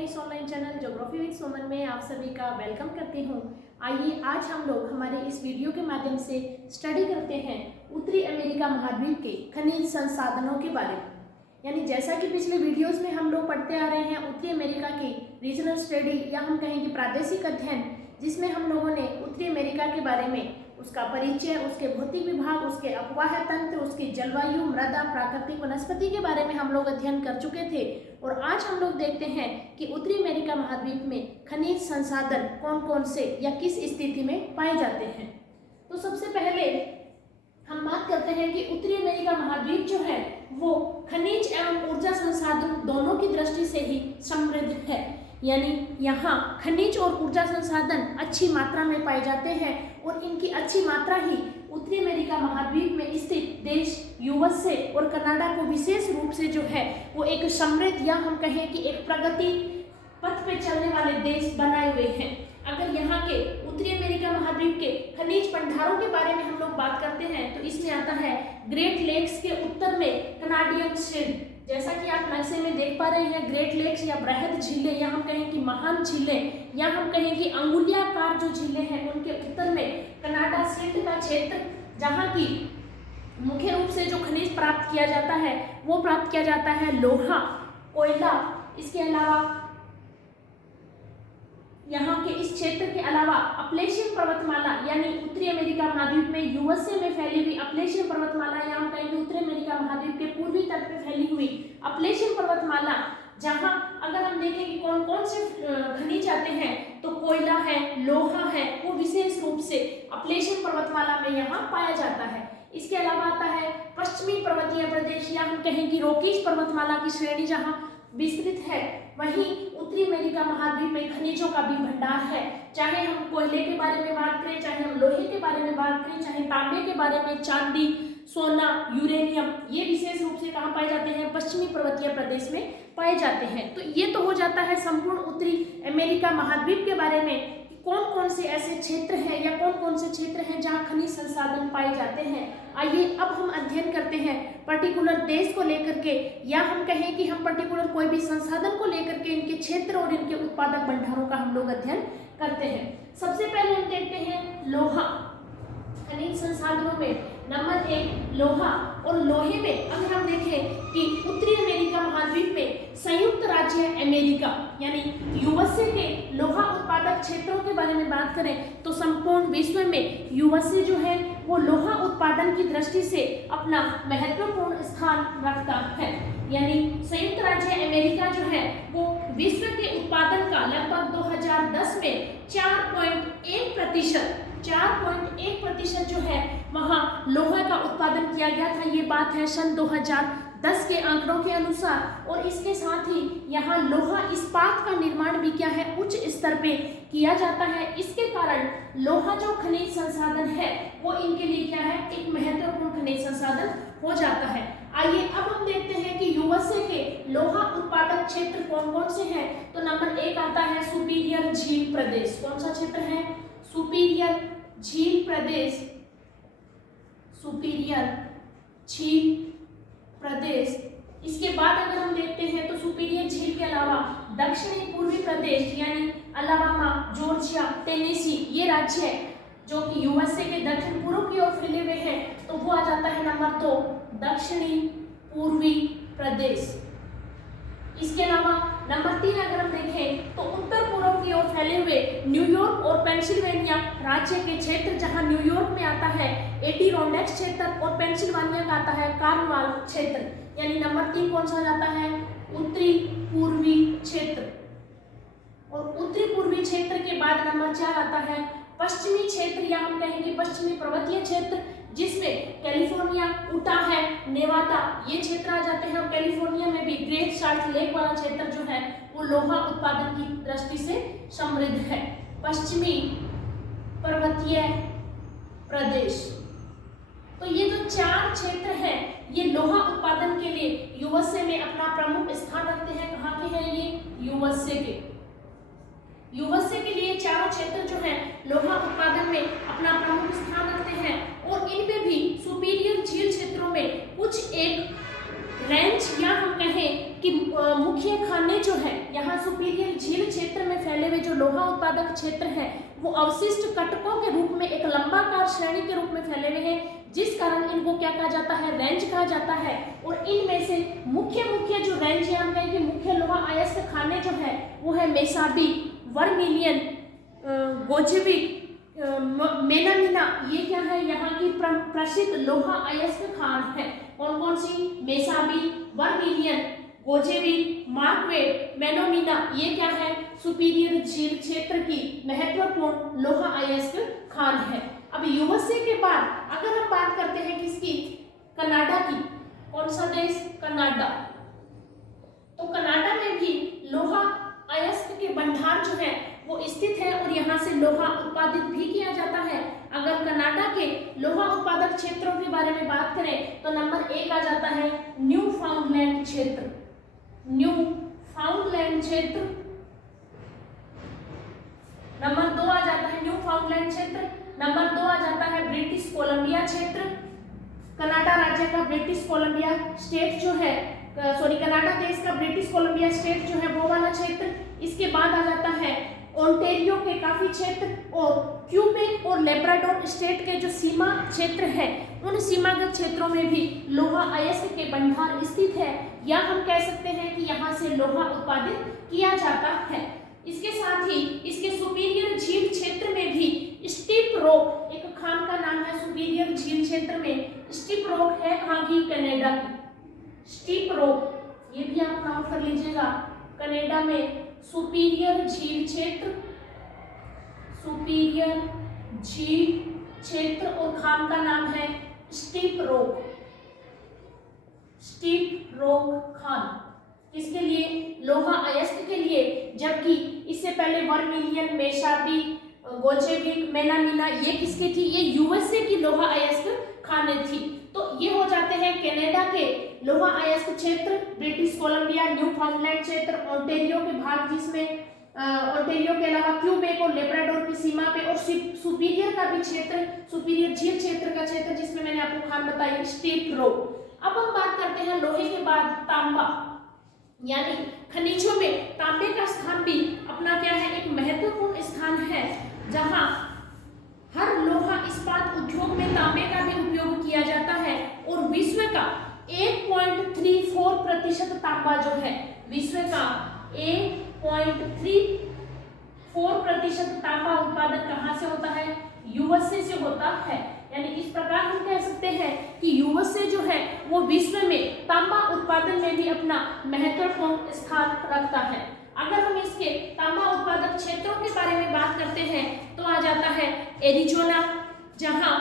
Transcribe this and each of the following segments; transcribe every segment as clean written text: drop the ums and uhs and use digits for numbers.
अपने इस online channel geography with सुमन में आप सभी का वेलकम करती हूँ। आइए आज हम लोग हमारे इस वीडियो के माध्यम से स्टडी करते हैं उत्तरी अमेरिका महाद्वीप के खनिज संसाधनों के बारे में। यानी जैसा कि पिछले वीडियोस में हम लोग पढ़ते आ रहे हैं उत्तरी अमेरिका की रीजनल स्टडी या हम कहेंगे प्रादेशिक अध्ययन, जिसमें हम लोगों ने उत्तरी अमेरिका के बारे में उसका परिचय, उसके भौतिक विभाग, उसके अपवाह तंत्र, उसकी जलवायु, मृदा, प्राकृतिक वनस्पति के बारे में हम लोग अध्ययन कर चुके थे। और आज हम लोग देखते हैं कि उत्तरी अमेरिका महाद्वीप में खनिज संसाधन कौन कौन से या किस स्थिति में पाए जाते हैं। तो सबसे पहले हम बात करते हैं कि उत्तरी अमेरिका महाद्वीप जो है वो खनिज एवं ऊर्जा संसाधन दोनों की दृष्टि से ही समृद्ध है। यानी यहाँ खनिज और ऊर्जा संसाधन अच्छी मात्रा में पाए जाते हैं और इनकी अच्छी मात्रा ही उत्तरी अमेरिका महाद्वीप में स्थित देश यूएसए और कनाडा को विशेष रूप से जो है वो एक समृद्ध या हम कहें कि एक प्रगति पथ पे चलने वाले देश बनाए हुए हैं। अगर यहाँ के उत्तरी अमेरिका महाद्वीप के खनिज भंडारों के बारे में हम लोग बात करते हैं तो इसमें आता है ग्रेट लेक्स के उत्तर में कनाडियन शिल्ड। जैसा कि आप नक्शे में देख पा रहे हैं, ग्रेट लेक्स या बृहद झीलें या हम कहें कि महान झीलें या हम कहें कि अंगुलियाकार जो झीलें हैं उनके उत्तर में कनाडा शिल्ड का क्षेत्र, जहाँ की मुख्य रूप से जो खनिज प्राप्त किया जाता है वो प्राप्त किया जाता है लोहा, कोयला। इसके अलावा यहाँ के इस क्षेत्र के अलावा अपलेशियन पर्वतमाला यानी उत्तरी अमेरिका महाद्वीप में यूएसए में फैली हुई अपलेशियन पर्वतमाला या हम कहेंगे उत्तरी अमेरिका महाद्वीप के पूर्वी तट पे फैली हुई अपलेशियन पर्वतमाला, जहाँ अगर हम देखें कि कौन कौन से खनिज आते हैं तो कोयला है, लोहा है, वो विशेष रूप से अपलेशियन पर्वतमाला में यहाँ पाया जाता है। इसके अलावा आता है पश्चिमी पर्वतीय प्रदेश या हम कहें कि रॉकीज पर्वतमाला की श्रेणी जहाँ विस्तृत है। वहीं उत्तरी अमेरिका महाद्वीप में खनिजों का भी भंडार है। चाहे हम कोयले के बारे में बात करें, चाहे हम लोहे के बारे में बात करें, चाहे तांबे के बारे में, चांदी, सोना, यूरेनियम, ये विशेष रूप से कहाँ पाए जाते हैं? पश्चिमी पर्वतीय प्रदेश में पाए जाते हैं। तो ये तो हो जाता है संपूर्ण उत्तरी अमेरिका महाद्वीप के बारे में कौन कौन से ऐसे क्षेत्र हैं या कौन कौन से क्षेत्र हैं जहाँ खनिज संसाधन पाए जाते हैं। आइए अब हम अध्ययन करते हैं पर्टिकुलर देश को लेकर के या हम कहें कि हम पर्टिकुलर कोई भी संसाधन को लेकर के इनके क्षेत्र और इनके उत्पादक भंडारों का हम लोग अध्ययन करते हैं। सबसे पहले हम देखते हैं लोहा। खनिज संसाधनों में नंबर 1 लोहा। और लोहे में अगर हम देखें कि उत्तरी अमेरिका महाद्वीप में संयुक्त राज्य अमेरिका यानी यूएसए के लोहा उत्पादक क्षेत्रों के बारे में बात करें तो संपूर्ण विश्व में यूएसए जो है वो लोहा उत्पादन की दृष्टि से अपना महत्वपूर्ण स्थान रखता है। यानी संयुक्त राज्य अमेरिका जो है वो विश्व के उत्पादन का लगभग 2010 में 4.1% जो है वहाँ लोहा का उत्पादन किया गया था। ये बात है सन 2010 के आंकड़ों के अनुसार। और इसके साथ ही यहाँ लोहा इस्पात का निर्माण भी क्या है उच्च स्तर पे किया जाता है। इसके कारण लोहा जो खनिज संसाधन है वो इनके लिए क्या है, एक महत्वपूर्ण खनिज संसाधन हो जाता है। आइए अब हम देखते हैं कि यूएसए के लोहा उत्पादक क्षेत्र कौन कौन से हैं। तो नंबर 1 आता है सुपीरियर झील प्रदेश। कौन सा क्षेत्र है? सुपीरियर झील प्रदेश। सुपीरियर झील प्रदेश। इसके बाद अगर हम देखते हैं तो सुपीरियर झील के अलावा दक्षिणी पूर्वी प्रदेश यानी अलाबामा, जॉर्जिया, टेनेसी, ये राज्य है जो कि यूएसए के दक्षिण पूर्व की ओर फैले हुए हैं, तो वो आ जाता है नंबर 2 दक्षिणी पूर्वी प्रदेश। इसके अलावा नंबर 3 अगर हम देखें तो उत्तर पूर्व की ओर फैले हुए न्यूयॉर्क और पेंसिल्वेनिया राज्य के क्षेत्र, जहां न्यूयॉर्क में आता है एडिरोडेक्स क्षेत्र और पेंसिल्वेनिया का आता है कार्नवाल क्षेत्र। यानी नंबर 3 कौन सा जाता है? उत्तरी पूर्वी क्षेत्र। और उत्तरी पूर्वी क्षेत्र के बाद नंबर 4 आता है पश्चिमी क्षेत्र या हम कहेंगे पश्चिमी पर्वतीय क्षेत्र, जिसमें कैलिफोर्निया, उटा है, नेवादा, ये क्षेत्र आ जाते हैं। और कैलिफोर्निया में भी ग्रेट साल्ट लेक वाला क्षेत्र जो है वो लोहा उत्पादन की दृष्टि से समृद्ध है। पश्चिमी पर्वतीय प्रदेश। तो ये जो 4 क्षेत्र हैं ये लोहा उत्पादन के लिए यूएसए में अपना प्रमुख स्थान रखते हैं। कहाँ के हैं ये? यूएसए के। यूएसए के लिए चारों क्षेत्र जो है लोहा उत्पादन में अपना प्रमुख स्थान रखते हैं। और इनमें भी सुपीरियर झील क्षेत्रों में कुछ एक रेंज या हम कहें कि मुख्य खाने जो है यहाँ सुपीरियर झील क्षेत्र में फैले हुए जो लोहा उत्पादक क्षेत्र है वो अवशिष्ट कटकों के रूप में एक लंबाकार श्रेणी के रूप में फैले हुए हैं, जिस कारण इनको क्या कहा जाता है, रेंज कहा जाता है। और इनमें से मुख्य जो रेंज है, हम कहेंगे मुख्य लोहा अयस्क खाने जो है वो है मेसाबी, वर्मिलियन, गोजेविक, मेलामिना। ये क्या है, यहाँ की प्रसिद्ध लोहा अयस्क खान है। कौन कौन सी? मेसाबी, वर्मिलियन, गोजेविक, मार्क्वेट, मेलामिना। ये क्या है, सुपीरियर झील क्षेत्र की महत्वपूर्ण लोहा अयस्क खान है। अब यूएसए के बाद अगर हम बात करते हैं किसकी, कनाडा की। कौन सा देश? कनाडा। तो कनाडा में भी लोहा अयस्क के भंडार जो है वो स्थित है और यहाँ से लोहा उत्पादित भी किया जाता है। अगर कनाडा के लोहा उत्पादक क्षेत्रों के बारे में बात करें तो नंबर 1 आ जाता है न्यू फाउंडलैंड क्षेत्र, न्यू फाउंडलैंड क्षेत्र। नंबर 2 आ जाता है न्यू फाउंडलैंड क्षेत्र। नंबर 2 आ जाता है ब्रिटिश कोलंबिया क्षेत्र। कनाडा राज्य का ब्रिटिश कोलंबिया स्टेट जो है, कनाडा देश का ब्रिटिश कोलंबिया स्टेट जो है वो वाला क्षेत्र। इसके बाद आ जाता है ओंटेरियो के काफी क्षेत्र और क्यूबेक और लेब्राडोर स्टेट के जो सीमा क्षेत्र है उन सीमागत क्षेत्रों में भी लोहा अयस्क के भंडार स्थित है, या हम कह सकते हैं कि यहाँ से लोहा उत्पादित किया जाता है। इसके साथ ही इसके सुपीरियर झील क्षेत्र में भी स्टीप रॉक एक खान का नाम है। सुपीरियर झील क्षेत्र में स्टीप रॉक है कहाँ की? कनाडा की। स्टीप रॉक ये भी आप नोट कर लीजिएगा। कनाडा में सुपीरियर झील क्षेत्र, सुपीरियर झील क्षेत्र और खान का नाम है steep rock, steep rock Khan. किसके लिए? लोहा अयस्क के लिए। जबकि इससे पहले वर्मिलियन, मेसाबी, गोजेविक, मेलामिना ये किसकी थी? ये यूएसए की लोहा अयस्क खाने थी। तो ये हो जाते हैं कनाडा के लोहा अयस्क क्षेत्र, ब्रिटिश कोलंबिया, न्यू फाउंडलैंड क्षेत्र, ओंटेरियो के भाग जिसमें ओंटेरियो के अलावा क्यूबेक और लेब्राडोर की सीमा पे, और सुपीरियर का भी क्षेत्र, सुपीरियर झील क्षेत्र का क्षेत्र जिसमें मैंने आपको खान बताई स्टीप रॉक। अब हम बात करते हैं लोहे के बाद तांबा, यानी खनिजों में तांबे का स्थान भी अपना क्या है, एक महत्वपूर्ण स्थान है, जहां हर लोहा इस्पात उद्योग में तांबे का भी उपयोग किया जाता है। और विश्व का 1.34% तांबा जो है, विश्व का 1.34% तांबा उत्पादन कहाँ से होता है? यूएसए से होता है। यानी इस प्रकार हम कह सकते हैं कि यूएसए जो है वो विश्व में तांबा उत्पादन में भी अपना महत्वपूर्ण स्थान रखता है। अगर हम इसके तांबा उत्पादक क्षेत्रों के बारे में बात करते हैं तो आ जाता है एरिजोना, जहां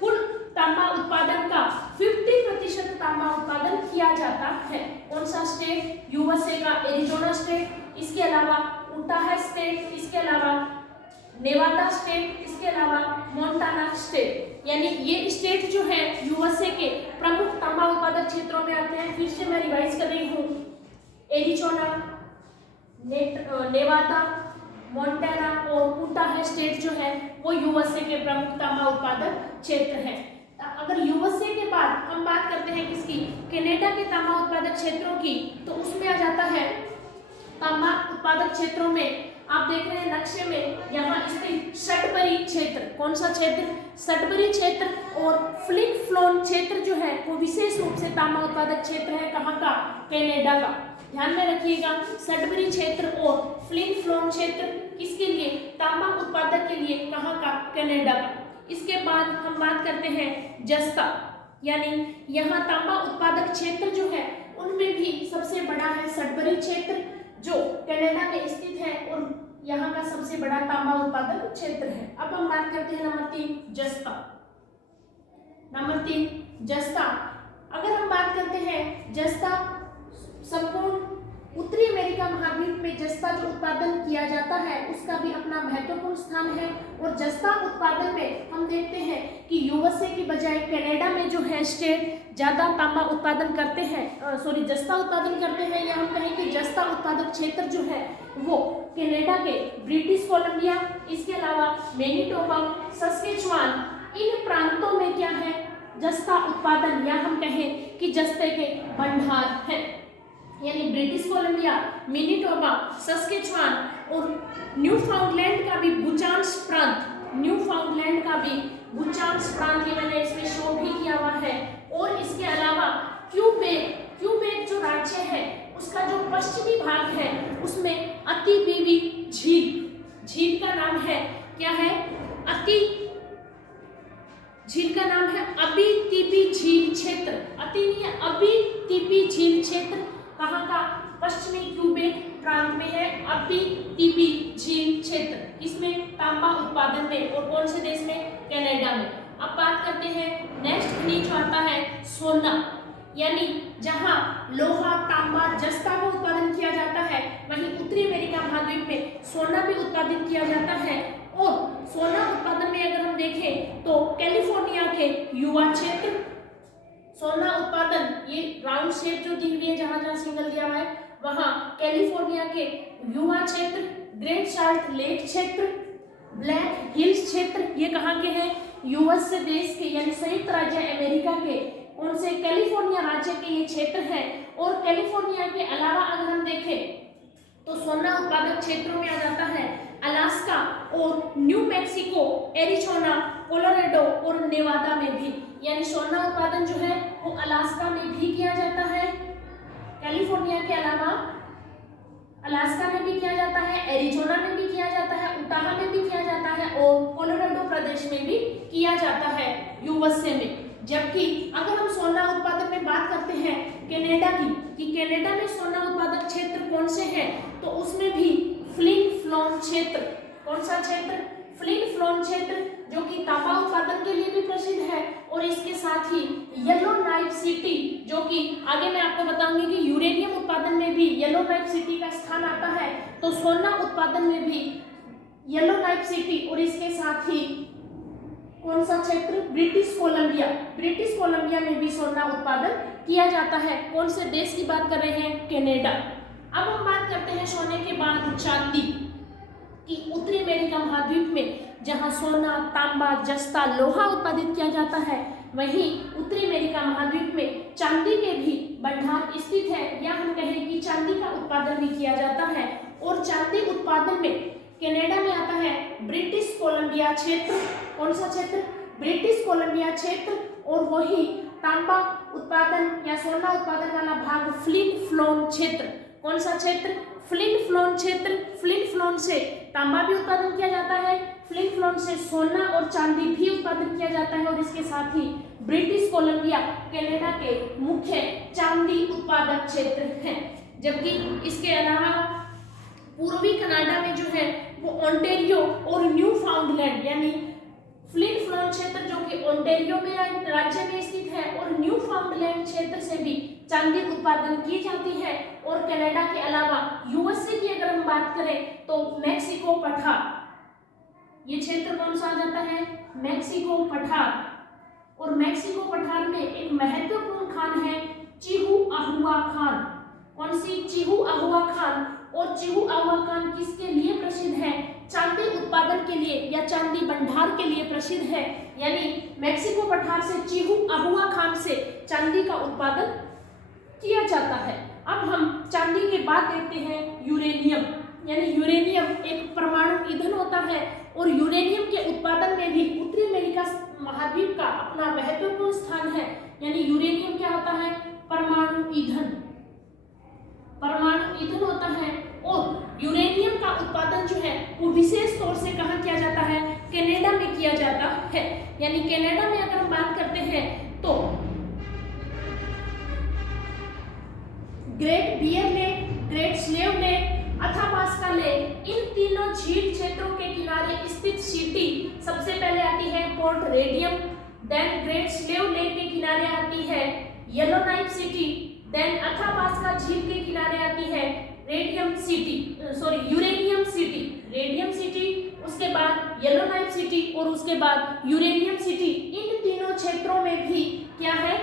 कुल तांबा उत्पादन का 50% तांबा उत्पादन किया जाता है। कौन सा स्टेट? यूएसए का एरिजोना स्टेट। इसके अलावा उटाह स्टेट, इसके अलावा नेवादा स्टेट, इसके अलावा मोंटाना स्टेट। यानी ये स्टेट जो है यूएसए के प्रमुख तांबा उत्पादक क्षेत्रों में आते हैं। फिर से मैं रिवाइज कर रही हूँ, एरिजोना, नेवादा, मोंटाना और उटाह स्टेट जो है वो यूएसए के प्रमुख तांबा उत्पादक क्षेत्र है। अगर यूएसए के बाद हम बात करते हैं किसकी? कनाडा के तांबा उत्पादक क्षेत्रों की, तो उसमें आ जाता है तांबा उत्पादक क्षेत्रों में आप देख रहे हैं नक्शे में यहाँ स्थित सटबरी क्षेत्र। कौन सा क्षेत्र? सटबरी क्षेत्र और फ्लिक फ्लोन क्षेत्र जो है वो विशेष रूप से तांबा उत्पादक क्षेत्र है। कहाँ का? कनाडा का। ध्यान में रखिएगा, सटबरी क्षेत्र और फ्लिक फ्लोन क्षेत्र किसके लिए? तांबा उत्पादक के लिए। कहाँ का? कनाडा का। इसके बाद हम बात करते हैं जस्ता, यानी यहाँ तांबा उत्पादक क्षेत्र जो है उनमें भी सबसे बड़ा है सटबरी क्षेत्र जो कनाडा में स्थित है और यहाँ का सबसे बड़ा तांबा उत्पादक क्षेत्र है। अब हम बात करते हैं नंबर 3 जस्ता। नंबर 3 जस्ता। अगर हम बात करते हैं जस्ता, संपूर्ण उत्तरी अमेरिका महाद्वीप में जस्ता जो उत्पादन किया जाता है उसका भी अपना महत्वपूर्ण स्थान है। और जस्ता उत्पादन में हम देखते हैं कि यूएसए की बजाय कनाडा में जो है स्टेट ज्यादा तांबा उत्पादन करते हैं, जस्ता उत्पादन करते हैं, या हम कहें कि जस्ता उत्पादक क्षेत्र जो है वो कनाडा के ब्रिटिश कोलंबिया, इसके अलावा मैनिटोबा, सस्केचुआन, इन प्रांतों में क्या है? जस्ता उत्पादन, या हम कहें कि जस्ते के भंडार है। यानी ब्रिटिश कोलंबिया, मैनिटोबा, सस्केचुआन और न्यूफाउंडलैंड का भी बुचांश प्रांत, न्यूफाउंडलैंड का भी बुचांश प्रांत ये मैंने इसमें शो भी किया हुआ है। और इसके अलावा क्यूबेक, क्यूबेक जो राज्य है उसका जो पश्चिमी भाग है उसमें अतिबीबी झील, झील का नाम है क्या है, झील का नाम है अबीतिबी झील क्षेत्र, अबीतिबी झील क्षेत्र कहाँ का, पश्चिमी क्यूबेक प्रांत में है अबीतिबी झील क्षेत्र। इसमें तांबा उत्पादन में, और कौन से देश में, कनाडा में। अब बात करते हैं नेक्स्ट खनिज जो आता है सोना, यानी जहां लोहा, तांबा, जस्ता का उत्पादन किया जाता है वहीं उत्तरी अमेरिका महाद्वीप में सोना भी उत्पादित किया जाता है। और सोना उत्पादन में अगर हम देखें तो कैलिफोर्निया के युवा क्षेत्र, सोना उत्पादन ये राउंड शेप जो दी हुई है जहां जहां सिंगल दिया हुआ है वहां कैलिफोर्निया के युवा क्षेत्र, ग्रेट साल्ट लेक क्षेत्र, ब्लैक हिल्स क्षेत्र, ये कहाँ के हैं, यूएस देश के यानी संयुक्त राज्य अमेरिका के, उनसे कैलिफोर्निया राज्य के ये क्षेत्र है। और कैलिफोर्निया के अलावा अगर हम देखें तो सोना उत्पादक क्षेत्रों में आ जाता है अलास्का और न्यू मैक्सिको, एरिजोना, कोलोराडो और नेवादा में भी, यानी सोना उत्पादन जो है वो अलास्का में भी किया जाता है, कैलिफोर्निया के अलावा अलास्का में भी किया जाता है, एरिजोना में भी किया जाता है, उटाहा में भी किया जाता है और कोलोराडो प्रदेश में भी किया जाता है यूएसए में। जबकि अगर हम सोना उत्पादन में बात करते हैं कनाडा की, कि कनाडा में सोना उत्पादक क्षेत्र कौन से हैं, तो उसमें भी फ्लिन फ्लोन क्षेत्र, कौन सा क्षेत्र, फ्लिन फ्लोन क्षेत्र, जो कि तांबा उत्पादन के लिए भी प्रसिद्ध है। और इसके साथ ही येलोनाइफ सिटी, जो कि आगे मैं आपको बताऊंगी कि यूरेनियम उत्पादन में भी येलोनाइफ सिटी का स्थान आता है, तो सोना उत्पादन में भी येलोनाइफ सिटी। और इसके साथ ही कौन सा क्षेत्र, ब्रिटिश कोलंबिया, ब्रिटिश कोलंबिया में भी सोना उत्पादन किया जाता है। कौन से देश की बात कर रहे हैं, कनाडा। अब हम बात करते हैं सोने के बाद चांदी की। उत्तरी अमेरिका महाद्वीप में जहां सोना, तांबा, जस्ता, लोहा उत्पादित किया जाता है, वहीं उत्तरी अमेरिका महाद्वीप में चांदी के भी भंडार स्थित है, या हम कहें कि चांदी का उत्पादन भी किया जाता है। और चांदी उत्पादन में कनाडा में आता है ब्रिटिश कोलंबिया क्षेत्र, कौन सा क्षेत्र, ब्रिटिश कोलंबिया क्षेत्र। और वही तांबा उत्पादन या सोना उत्पादन वाला भाग फ्लिन फ्लोन क्षेत्र, कौन सा क्षेत्र, फ्लिन फ्लोन क्षेत्र। फ्लिन फ्लोन से तांबा भी उत्पादन किया जाता है, फ्लिन फ्लोन से सोना और चांदी भी उत्पादन किया जाता है। और इसके साथ ही ब्रिटिश कोलंबिया कनाडा के मुख्य चांदी उत्पादक क्षेत्र है। जबकि इसके अलावा पूर्वी कनाडा में जो है वो ओंटारियो और न्यू फाउंडलैंड, यानी फ्लिन फ्लोन क्षेत्र जो कि ओंटारियो में राज्य में स्थित है और न्यू फाउंडलैंड क्षेत्र से भी चांदी उत्पादन की जाती है। और कनाडा के अलावा यूएसए की अगर हम बात करें तो मैक्सिको पठार, ये क्षेत्र कौन सा आ जाता है, मैक्सिको पठार। और मैक्सिको पठार में एक महत्वपूर्ण खान है चिहुआहुआ खान, कौन सी, चिहुआहुआ खान। और चिहुआहुआ खान किसके लिए प्रसिद्ध है, चांदी उत्पादन के लिए या चांदी भंडार के लिए प्रसिद्ध है। यानी मैक्सिको पठार से चिहुआहुआ खान से चांदी का उत्पादन किया जाता है। अब हम चांदी के बाद देखते हैं यूरेनियम, यानी यूरेनियम एक परमाणु ईंधन होता है और यूरेनियम के उत्पादन में भी उत्तरी अमेरिका महाद्वीप का अपना महत्वपूर्ण स्थान है। यानी यूरेनियम क्या होता है, परमाणु ईंधन, परमाणु ईंधन होता है। और यूरेनियम का उत्पादन जो है वो विशेष तौर से कहाँ किया जाता है, कनाडा में किया जाता है। यानी कनाडा में अगर हम बात करते हैं तो Great Bear Lake, Great Slave Lake, Athabasca Lake, इन तीनों झील क्षेत्रों के किनारे स्थित सिटी सबसे पहले आती है Port Radium, then Great Slave Lake के किनारे आती है येलोनाइफ सिटी, देन अथापास्का झील के किनारे आती है यूरेनियम सिटी, रेडियम सिटी, उसके बाद येलोनाइफ सिटी और उसके बाद यूरेनियम सिटी। इन तीनों क्षेत्रों में भी क्या है,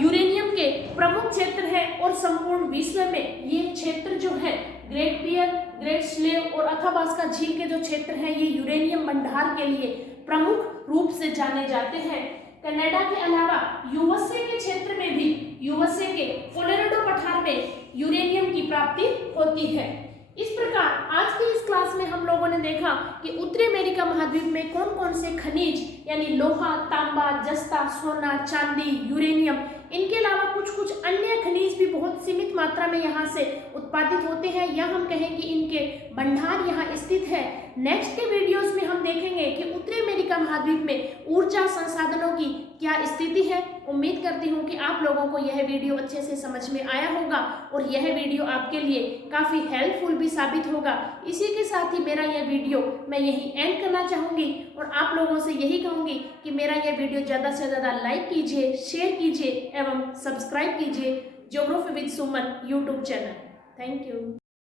यूरेनियम के प्रमुख क्षेत्र है। और संपूर्ण विश्व में ये क्षेत्र जो है ग्रेट बियर, ग्रेट स्लेव और अथापास्का झील के जो क्षेत्र हैं ये यूरेनियम भंडार के लिए प्रमुख रूप से जाने जाते हैं। कनाडा के अलावा यूएसए के क्षेत्र में भी, यूएसए के कोलोराडो पठार में यूरेनियम की प्राप्ति होती है। इस प्रकार आज की इस क्लास में हम लोगों ने देखा कि उत्तरी अमेरिका महाद्वीप में कौन कौन से खनिज यानी लोहा, तांबा, जस्ता, सोना, चांदी, यूरेनियम, इनके अलावा कुछ कुछ अन्य खनिज भी बहुत सीमित मात्रा में यहाँ से उत्पादित होते हैं या हम कहें कि इनके भंडार यहाँ स्थित है। नेक्स्ट के वीडियोस में हम देखेंगे कि उत्तरी अमेरिका महाद्वीप में ऊर्जा संसाधनों की क्या स्थिति है। उम्मीद करती हूँ कि आप लोगों को यह वीडियो अच्छे से समझ में आया होगा और यह वीडियो आपके लिए काफ़ी हेल्पफुल भी साबित होगा। इसी के साथ ही मेरा यह वीडियो मैं यही एंड करना चाहूँगी और आप लोगों से यही कहूँगी कि मेरा यह वीडियो ज़्यादा से ज़्यादा लाइक कीजिए, शेयर कीजिए एवं सब्सक्राइब कीजिए geography with Suman YouTube channel. Thank you.